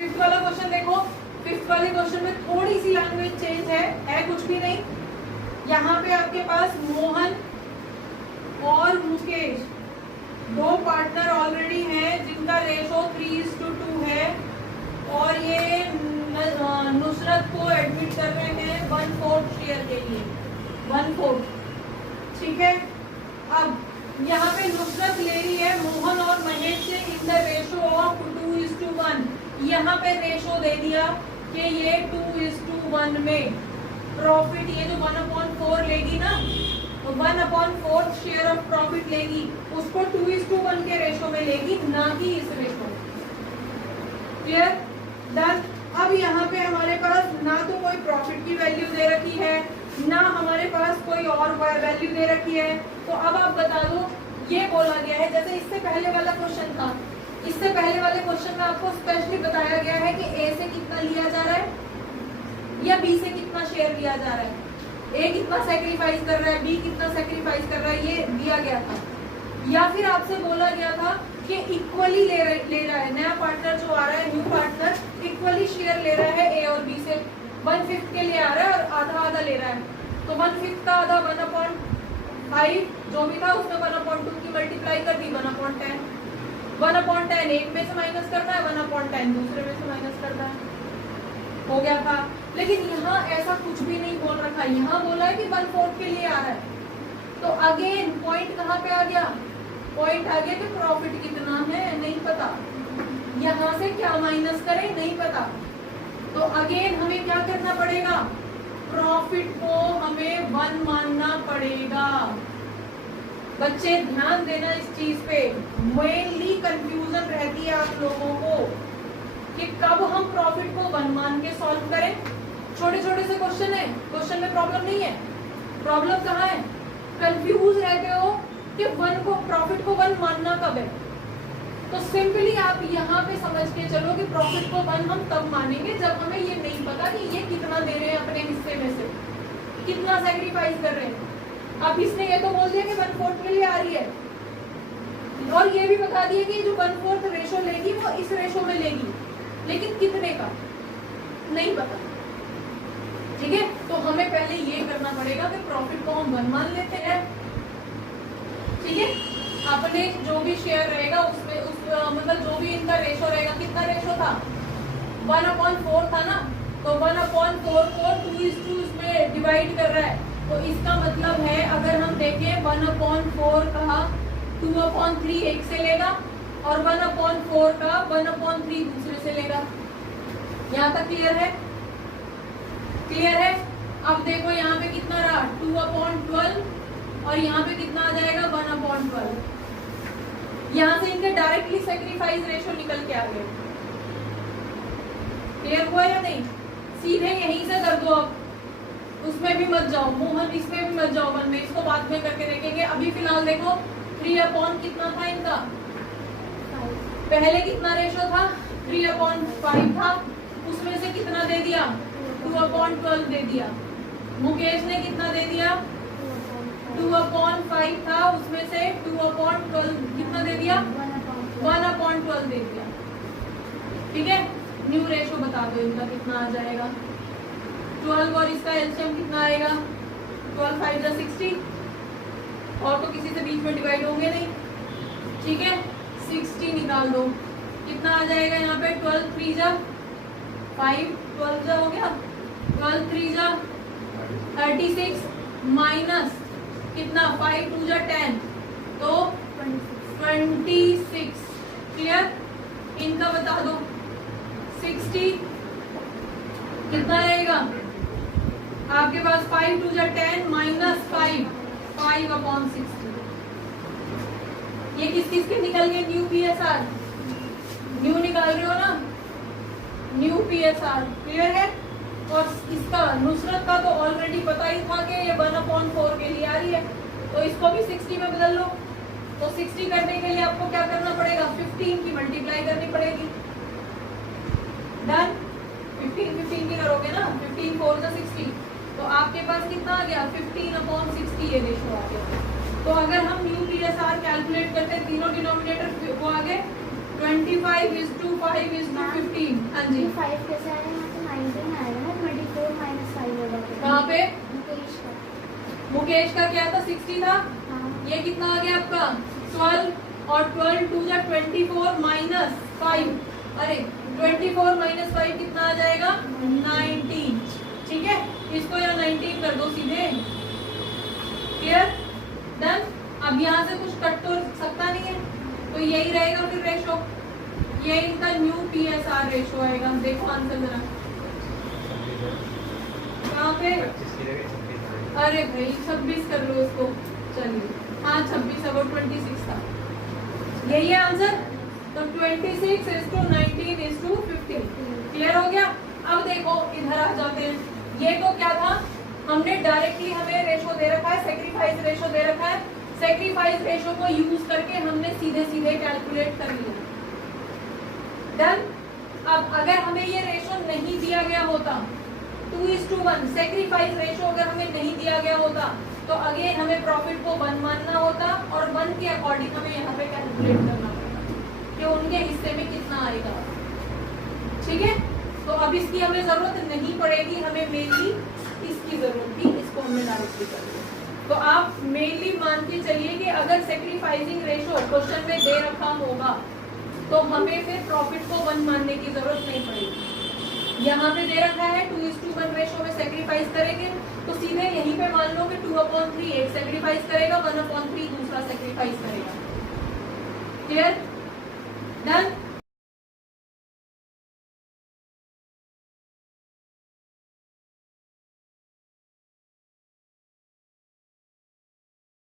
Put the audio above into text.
Fifth वाला question देखो, fifth वाले क्वेश्चन में थोड़ी सी लैंग्वेज चेंज है कुछ भी नहीं। यहाँ पे आपके पास मोहन और मुकेश दो पार्टनर ऑलरेडी हैं जिनका रेशो 3:2 है और ये नुसरत को एडमिट कर रहे हैं 1/4 शेयर के लिए, 1/4। ठीक है, अब यहाँ पे नुसरत ले रही है मोहन और महेश से इन द रेशो ऑफ 2:1। यहाँ पे रेशो दे दिया कि ये 2:1 में प्रॉफिट, ये जो 1/4 लेगी ना, तो 1/4 शेयर ऑफ प्रॉफिट लेगी, उसको 2:1 के रेशो में लेगी, ना कि इस रेशो। Clear, done. अब यहाँ पे हमारे पास ना तो कोई प्रॉफिट की वैल्यू दे रखी है, ना हमारे पास कोई और वैल्यू दे रखी है। तो अब आप बता दो, ये बोला गया है जैसे इससे पहले वाला क्वेश्चन था, इससे पहले वाले क्वेश्चन में आपको स्पेशली बताया गया है कि ए से कितना लिया जा रहा है या बी से कितना शेयर लिया जा रहा है, ए कितना सेक्रीफाइस कर रहा है, बी कितना सेक्रीफाइस कर रहा है, ये दिया गया था। या फिर आपसे बोला गया था कि इक्वली ले रहा है, नया पार्टनर जो आ रहा है, न्यू पार्टनर इक्वली शेयर ले रहा है ए और बी से, 1/5 के लिए आ रहा है और आधा आधा ले रहा है। तो 1/5 का आधा 1/5 जो भी था उसमें 1/2 की मल्टीप्लाई कर दी, 1/10। 1/10 एक में से माइनस करना है, 1/10 दूसरे में से माइनस करना है, हो गया था। लेकिन यहाँ ऐसा कुछ भी नहीं बोल रखा, यहाँ बोला है कि 1/4 के लिए आ रहा है। तो अगेन पॉइंट कहाँ पे आ गया, पॉइंट आ गया कि प्रॉफिट कितना है नहीं पता, यहाँ से क्या माइनस करें नहीं पता। तो अगेन हमें क्या करना पड़ेगा, प्रॉफिट को हमें 1 मानना पड़ेगा। बच्चे ध्यान देना इस चीज पे, मेनली कंफ्यूजन रहती है आप लोगों को कि कब हम प्रॉफिट को 1 मान के सॉल्व करें। छोटे छोटे से क्वेश्चन है, क्वेश्चन में प्रॉब्लम नहीं है, प्रॉब्लम कहाँ है, कंफ्यूज रहते हो कि 1 को प्रॉफिट को 1 मानना कब है। तो सिंपली आप यहाँ पे समझ के चलो कि प्रॉफिट को 1 हम तब मानेंगे जब हमें ये नहीं पता कि ये कितना दे रहे हैं अपने हिस्से में से, कितना सैक्रिफाइस कर रहे हैं। अब इसने ये तो बोल दिया कि 1/4 के लिए आ रही है, और ये भी बता दिया कि जो 1/4 रेशो लेगी वो इस रेशो में लेगी, लेकिन कितने का नहीं पता। ठीक है, तो हमें पहले ये करना पड़ेगा कि प्रॉफिट को हम 1 मान लेते हैं। ठीक है, अपने जो भी शेयर रहेगा उसमें मतलब जो भी इनका रेशो रहेगा, कितना रेशो था 1/4 था ना, तो 1/4 को 2:2 में डिवाइड कर रहा है। तो इसका मतलब है अगर हम देखें 1/4 का 2/3 एक से लेगा और 1/4 का 1/3 दूसरे से लेगा। यहाँ तक क्लियर है, क्लियर है। अब देखो यहाँ पे कितना रहा 2/12 और यहाँ पे कितना आ जाएगा 1/12। यहाँ से इनके डायरेक्टली सेक्रीफाइस रेशो निकल के आ गए। क्लियर हुआ या नहीं, सीधे यहीं से कर दो, अब उसमें भी मत जाओ, मोहन इसमें भी मत जाओ 1 में, इसको बाद में करके देखेंगे। अभी फिलहाल देखो 3/, कितना था इनका, पहले कितना रेशो था 3/5 था, उसमें से कितना दे दिया 2/12 दे दिया। मुकेश ने कितना दे दिया 2/5 था, उसमें से 2/12 कितना दे दिया 1/12 दे दिया। ठीक है, न्यू रेशो बता दो इनका कितना आ जाएगा, 12 और इसका एलसीएम कितना आएगा 12 5 जा 60, और तो किसी से बीच में डिवाइड होंगे नहीं। ठीक है, 60 निकाल दो, कितना आ जाएगा यहाँ पे 12 3 जा 5, 12 जा हो गया, 12 3 जा 36 माइनस कितना 5 2 जा 10, तो 26। क्लियर, इनका बता दो 60 कितना रहेगा आपके पास 5 2 जा 10 माइनस 5/60। ये किस किस के निकल गए, न्यू पीएसआर, न्यू निकाल रहे हो ना, न्यू पीएसआर। क्लियर है, और इसका नुसरत का तो ऑलरेडी पता ही था कि ये 1/4 के लिए आ रही है, तो इसको भी 60 में बदल लो। तो 60 करने के लिए आपको क्या करना पड़ेगा 15 की मल्टीप्लाई करनी पड़ेगी। डन, 15 की करोगे ना, 15 4 जा 60, तो आपके पास कितना आ गया 15/60 ये रेशो आ गया। तो अगर हम न्यू पीएसआर कैलकुलेट करते हैं, तीनों डिनोमिनेटर वो आ गए 25:5:15। हाँ जी, 5 कैसे आएगा? यहाँ पे 19 आएगा ना, 24 माइनस 5 होगा। कहाँ पे? मुकेश का। मुकेश का क्या था? 60 था। हाँ। ये कितना आ गया आपका? 12 और 12 टू जा 24 माइनस 5। अरे 24 माइनस 5 कितना आ जाएगा? 19। ठीक है, इसको यहाँ 19 कर दो सीधे। क्लियर? डन। अब यहाँ से कुछ कट तो सकता नहीं है, तो यही रहेगा फिर रेशो। ये इनका न्यू PSR रेशो आएगा। देखो आंसर जरा कहाँ पे? अरे भाई 26 कर लो उसको। चलिए हाँ 26 अब 26 था। यही है आंसर। तो 26:19:15। क्लियर हो गया? अब देखो इधर आ जाते हैं। ये तो क्या था, हमने डायरेक्टली हमें रेशो दे रखा है, सेक्रीफाइस रेशो दे रखा है। सेक्रीफाइस रेशो को यूज करके हमने सीधे सीधे कैलकुलेट कर लिया। डन। अब अगर हमें ये रेशो नहीं दिया गया होता 2:1, सेक्रीफाइस रेशो अगर हमें नहीं दिया गया होता तो अगेन हमें प्रॉफिट को 1 मानना होता और 1 के अकॉर्डिंग हमें यहाँ पे कैलकुलेट करना पड़ता कि उनके हिस्से में कितना आएगा। ठीक है, तो अब इसकी हमें जरूरत नहीं पड़ेगी, हमें मेनली इसकी जरूरत थी, इसको हमने डायरेक्टली कर दिया। तो आप मेनली मान के चलिए कि अगर सेक्रीफाइसिंग रेशो क्वेश्चन में दे रखा होगा तो हमें फिर प्रॉफिट को 1 मानने की जरूरत नहीं पड़ेगी। यहाँ पे दे रखा है 2:1 रेशो में सेक्रीफाइस करेंगे तो सीधे यहीं पे मान लो कि 2/3 एक सेक्रीफाइस करेगा, 1/3 दूसरा सेक्रीफाइस करेगा। क्लियर? डन।